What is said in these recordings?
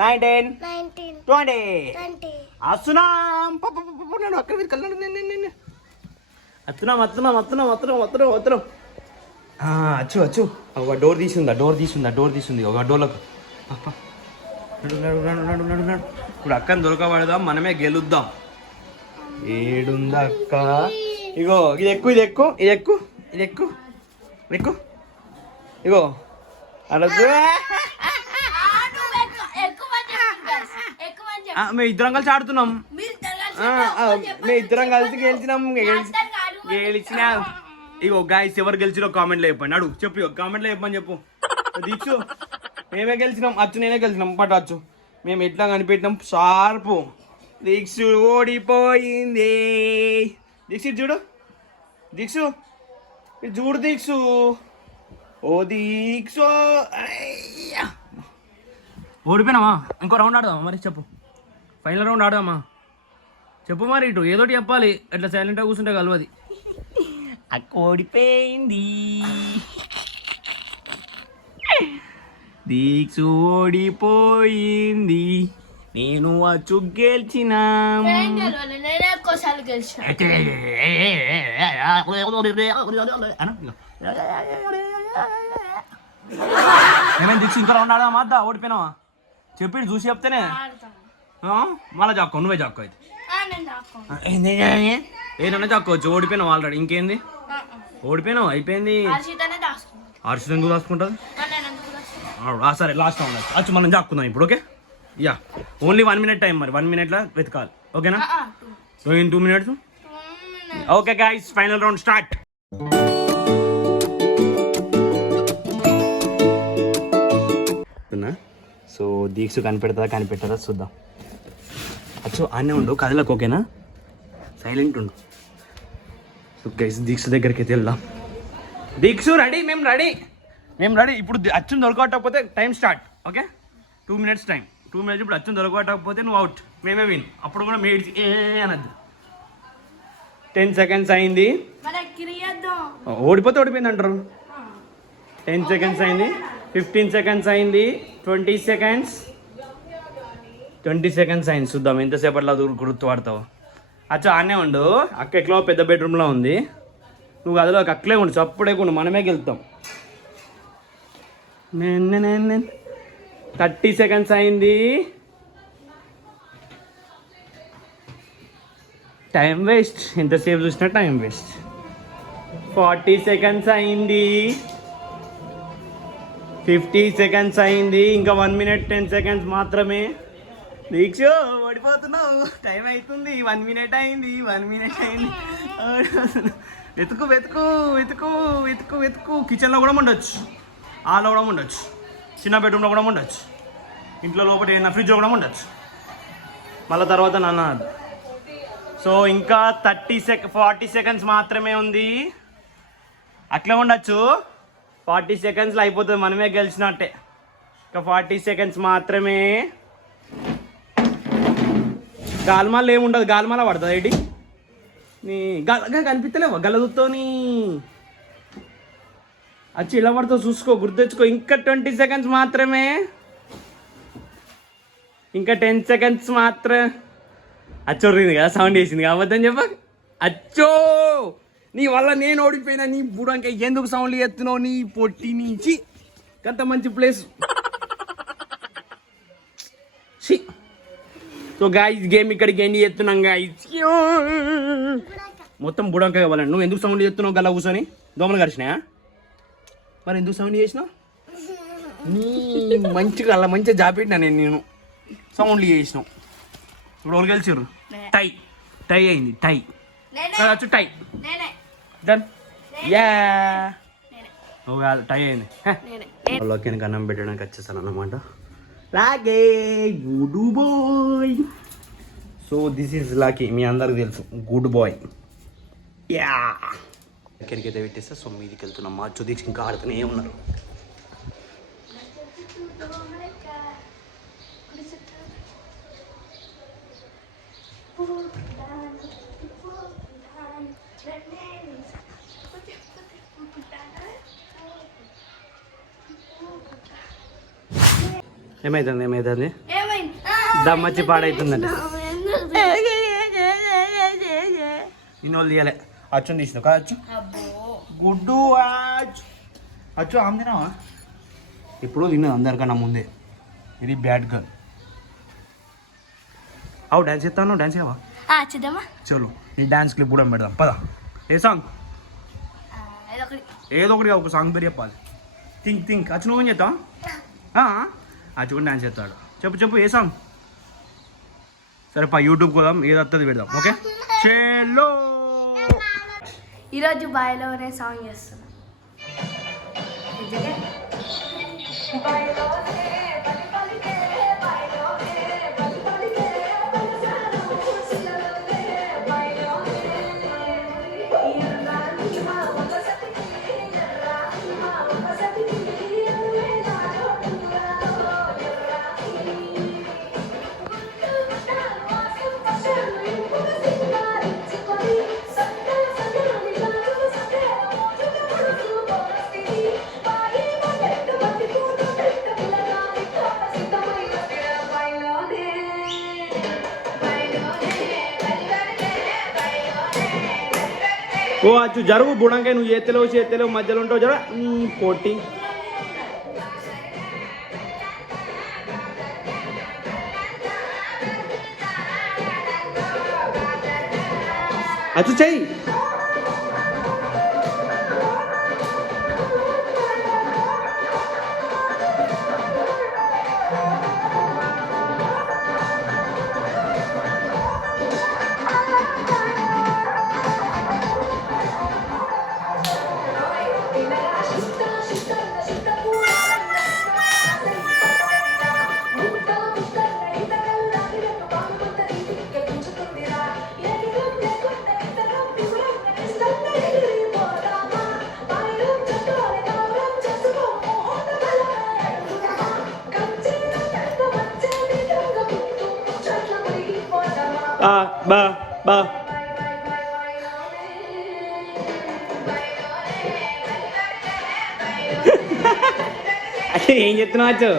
19 20 వస్తున్నాం నేను అక్కడ మీరు కళ్ళు నేను వస్తున్నాం అచ్చు ఒక డోర్ తీసింది ఒక డోర్లకు నడు ఇప్పుడు అక్కని దొరకబడదాం, మనమే గెలుద్దాం. ఏడుంది అక్క? ఇగో ఇది ఎక్కు ఇగో అలా మేము ఇద్దరం కలిసి ఆడుతున్నాం, మేము ఇద్దరం కలిసి గెలిచిన. ఇగో గాయస్ ఎవరు గెలిచిరో కామెంట్లో చెప్పండి. అడుగు చెప్పు, కామెంట్లో చెప్పని చెప్పు. దీక్షు మేమే గెలిచినాం, అచ్చు నేనే గెలిచినాం. పట్టచ్చు మేము ఎట్లా కనిపెట్టినాం షార్పు. దీక్షు ఓడిపోయింది. దీక్షు చూడు, దీక్షు ఓ దీక్షు ఓడిపోయినామా? ఇంకో రౌండ్ ఆడదామా మరి? చెప్పు, ఫైనల్ రౌండ్ ఆడదామా? చెప్పు మరి, ఇటు ఏదోటి చెప్పాలి. అట్లా సైలెంట్గా కూర్చుంటే కలవది. అక్క ఓడిపోయింది, దీక్షు ఓడిపోయింది, నేను అచ్చు గెలిచిన. ఏమైనా దీక్ష ఇంకా ఉన్నాడా? మాద్దా ఓడిపోయినావా? చెప్పి చూసి చెప్తేనే మళ్ళా చాక్కో, నువ్వే చాక్కో. అయితే ఏదన్నా చాక్కోవచ్చు. ఓడిపోయినావు ఆల్రెడీ, ఇంకేంది? ఓడిపోయినావు, అయిపోయింది. హర్షిత ఎందుకు రాసుకుంటుంది? సరే లాస్ట్ రౌండ్ అచ్చు మనం చాక్కుందాం ఇప్పుడు. Okay, yeah only 1 minute time. మరి 1 minute వెతకాలి, ఓకేనా? So in 2 minutes. Okay guys, final round start. So Deeksha కనిపెట్టదా చూద్దాం. అచ్చు అన్నీ ఉండు, కథలకు ఓకేనా? సైలెంట్ ఉండు. సో గైస్ దీక్ష దగ్గరికి అయితే వెళ్దాం. దీక్ష రెడీ? మేము రెడీ. ఇప్పుడు అచ్చుని దొరకకపోతే time start. Okay, 2 minutes time. 2 minutes. ఇప్పుడు అచ్చుని దొరకకపోతే నువ్వు అవుట్, మేమే విన్. అప్పుడు కూడా మేడ్చి అనద్దు. 10 seconds అయింది. ఓడిపోతే ఓడిపోయింది అంటారు. 10 seconds అయింది. 15 seconds అయింది. 20 seconds. 20 seconds అయింది. చూద్దాం ఎంతసేపట్లో గుర్తుపడతావు. అచ్చా ఆనే ఉండు. అక్క ఎక్కడో పెద్ద బెడ్రూమ్లో ఉంది. నువ్వు అదిలో అక్కడే ఉండు, చప్పుడే ఉండు, మనమే గెలుతాం. 30 seconds అయింది. టైం వేస్ట్, ఎంతసేపు చూసినా టైం వేస్ట్. 40 seconds అయింది. 50 seconds అయింది. ఇంకా 1 minute 10 seconds మాత్రమే. దీక్ష ఓడిపోతున్నావు, టైం అవుతుంది. 1 minute అయింది. వెతుకు. కిచెన్లో కూడా ఉండొచ్చు, హాల్లో కూడా ఉండొచ్చు, చిన్న బెడ్రూమ్లో కూడా ఉండొచ్చు, ఇంట్లో లోపల ఏదైనా ఫ్రిడ్జ్లో కూడా ఉండొచ్చు. మళ్ళీ తర్వాత నాన్న. సో ఇంకా 40 seconds మాత్రమే ఉంది. అట్లా ఉండొచ్చు. 40 secondsలో అయిపోతుంది, మనమే గెలిచినట్టే. ఇంకా 40 seconds మాత్రమే. గాల్మాల ఏముండదు, గాల్మాల పడుతుంది. ఏంటి నీ కనిపిస్తలేవా గలదుతోని? వచ్చి ఇలా పడుతుంది, చూసుకో, గుర్తెచ్చుకో. ఇంకా 20 seconds మాత్రమే. ఇంకా 10 seconds మాత్రం. అచ్చోరింది కదా, సౌండ్ వేసింది కావద్దని చెప్ప. అచ్చో, నీ వల్ల నేను ఓడిపోయినా. నీ బుడంక ఎందుకు సౌండ్లు ఎత్తున్నావు? నీ పొట్టి నుంచి అంత మంచి ప్లేస్. సో గాయస్, గేమ్ ఇక్కడికి ఎండి ఎత్తున్నాం గాయస్. మొత్తం బుడంక కావాలండి. నువ్వు ఎందుకు సౌండ్ చేస్తున్నావు? గల్ల కూర్చొని దోమలు కరిచినాయా? మరి ఎందుకు సౌండ్ చేసినావు? నీ మంచిగా అలా మంచిగా జాపెట్టినా నేను సౌండ్లు చేసినావు. ఇప్పుడు వాళ్ళు గెలిచారు. టై అయింది. టై డన్. యా టై అయింది. వాళ్ళకి అన్నం పెట్టడానికి వచ్చేసాను అన్నమాట. లాగే good boy. So this is Lucky, మీ అందరికి తెలుసు, గుడ్ బాయ్. యా ఎక్కడికి అయితే పెట్టేస్తా. సో మీదికి వెళ్తున్నాం. మా చుదీక్ష ఇంకా ఆడుతూనే ఉన్నారు. ఏమైతుంది? దమ్మచ్చి పాడైతుందంట. ఇన్నోళ్ళు తీయాలి. అచ్చుని తీసినావు కదా అచ్చు. గుడ్డు అచ్చు ఆమె తినావా? ఇప్పుడు తిన్నది అందరికన్నా ముందే. ఇది బ్యాడ్ గర్ల్. అవు డాన్స్ చేస్తాను, డాన్స్ చేయవా? చలో నీ డాన్స్ క్లిప్ కూడా పెడదాం పద. ఏ సాంగ్? ఏదో ఒకటి ఒక సాంగ్ పేరు చెప్పాలి. థింక్ అచ్చు నువ్వేం చేస్తావా? అచ్చు కూడా డాన్స్ చేస్తాడు. చెప్పు ఏ సాంగ్? సరే పా యూట్యూబ్ పోదాం, ఏది వస్తుంది పెడదాం. ఓకే చలో. ఈరోజు బాయిలోనే సాంగ్ చేస్తున్నా. ఓ అచ్చు జరుగు బుడంకాయ. నువ్వు చేతలేవు మధ్యలో ఉంటావు జర పోటీ. అచ్చు చెయ్యి. బా అంటే ఏం చెప్తున్నావు అచ్చు?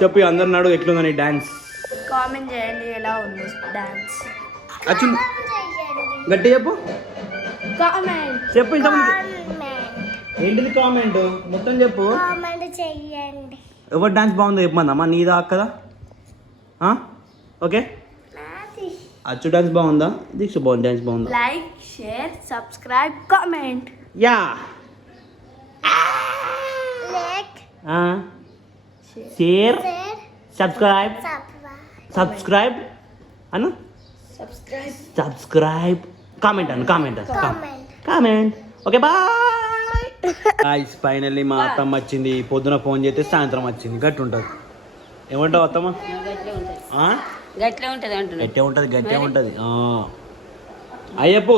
చెప్పు అందరు నాడు ఎట్లుందని డాన్స్ కామెంట్ చేయండి ఎలా ఉంది డాన్స్. అచ్చు గట్టి చెప్పు. కామెంట్ చెప్పు ఇంతకుముందు ఏంటిది కామెంట్ మొత్తం చెప్పు. కామెంట్ చేయండి. ఎవరు డాన్స్ బాగుందో చెప్పమన్నమ్మా, నీదా అక్కదా? ఓకే అచ్చు డాన్స్ బాగుందా? దీక్ష బాగుంది డాన్స్ బాగుందా? Like share subscribe comment. Yeah share subscribe అను subscribe comment okay bye. Guys finally మా అత్తమ్మ వచ్చింది. పొద్దున ఫోన్ చేస్తే సాయంత్రం వచ్చింది. గట్టి ఉంటుంది. ఏమంటావు అత్తమ్మ? గట్టే ఉంటుంది. అయ్యప్ప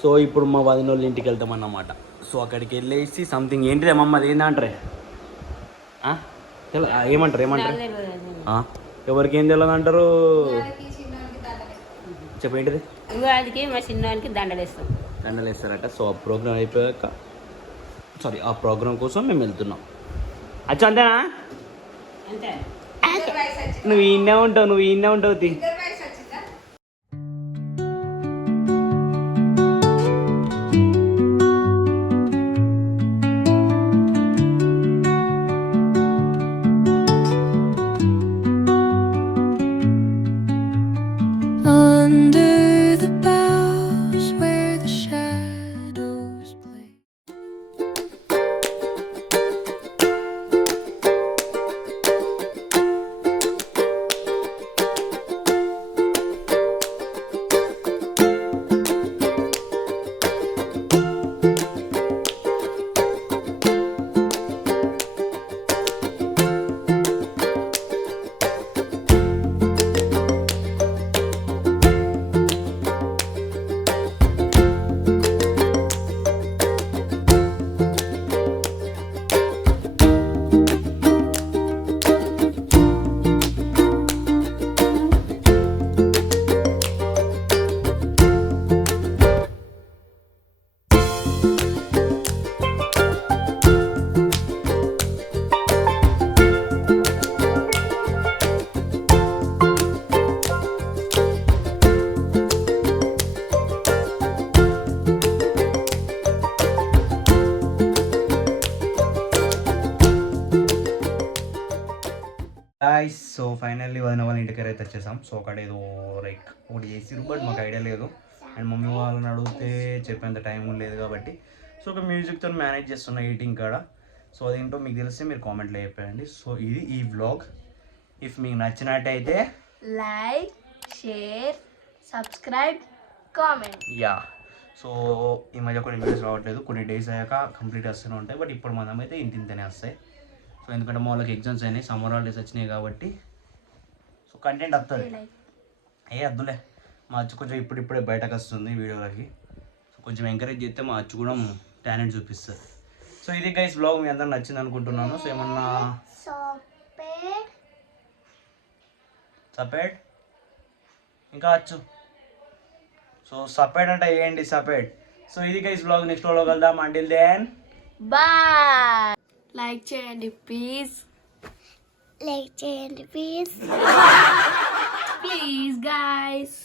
సో ఇప్పుడు మా వదిన వాళ్ళ ఇంటికి వెళ్తామన్నమాట. సో అక్కడికి వెళ్ళేసి సంథింగ్ ఏంటిదేమమ్మ అది ఏందంటారే ఏమంటారు ఎవరికి ఏం తెలియదు అంటారు. చెప్పేంటిది? మా చిన్నవానికి దండలేస్తారట. సో ఆ ప్రోగ్రామ్ అయిపోయాక ఆ ప్రోగ్రామ్ కోసం మేము వెళ్తున్నాం. అచ్చా అంతేనా? నువ్వు ఈయనే ఉంటావు. గాయ్స్ సో ఫైనల్లీ వదిన వాళ్ళ ఇంటికి అయితే వచ్చేసాం. సో అక్కడ ఏదో లైక్ ఒకటి చేసిరు, బట్ మాకు ఐడియా లేదు. అండ్ మమ్మీ వాళ్ళని అడిగితే చెప్పేంత టైం లేదు కాబట్టి సో ఒక మ్యూజిక్తో మేనేజ్ చేస్తున్న ఎడిటింగ్ కాడ. సో అదేంటో మీకు తెలిస్తే మీరు కామెంట్లో చెప్పండి. సో ఇది ఈ వ్లాగ్. ఇఫ్ మీకు నచ్చినట్టయితే like, share, subscribe, comment. Yeah. So ఈ మధ్య కొన్ని వీడియోస్ రావట్లేదు, కొన్ని డేస్ అయ్యాక కంప్లీట్ వస్తూనే ఉంటాయి. బట్ ఇప్పుడు మనం అయితే ఇంటింతనే వస్తాయి. సో ఎందుకంటే మా వాళ్ళకి ఎగ్జామ్స్ అయినాయి, సమ్మర్ హాలిడేస్ వచ్చినాయి కాబట్టి సో కంటెంట్ వస్తుంది. ఏ వద్దులే, మా అచ్చు కొంచెం ఇప్పుడిప్పుడే బయటకు వస్తుంది వీడియోలకి. సో కొంచెం ఎంకరేజ్ చేస్తే మా అచ్చు కూడా టాలెంట్ చూపిస్తుంది. సో ఇది గైస్ బ్లాగ్ మీ అందరూ నచ్చింది అనుకుంటున్నాను. సో ఏమన్నా సపరేట్ ఇంకా వచ్చు. సో సపరేట్ అంటే ఏంటి సపరేట్. సో ఇది గైస్ బ్లాగ్, నెక్స్ట్ వ్లాగ్లో కలుద్దాం. Until then bye. లైక్ చేయండి ప్లీజ్. Please guys.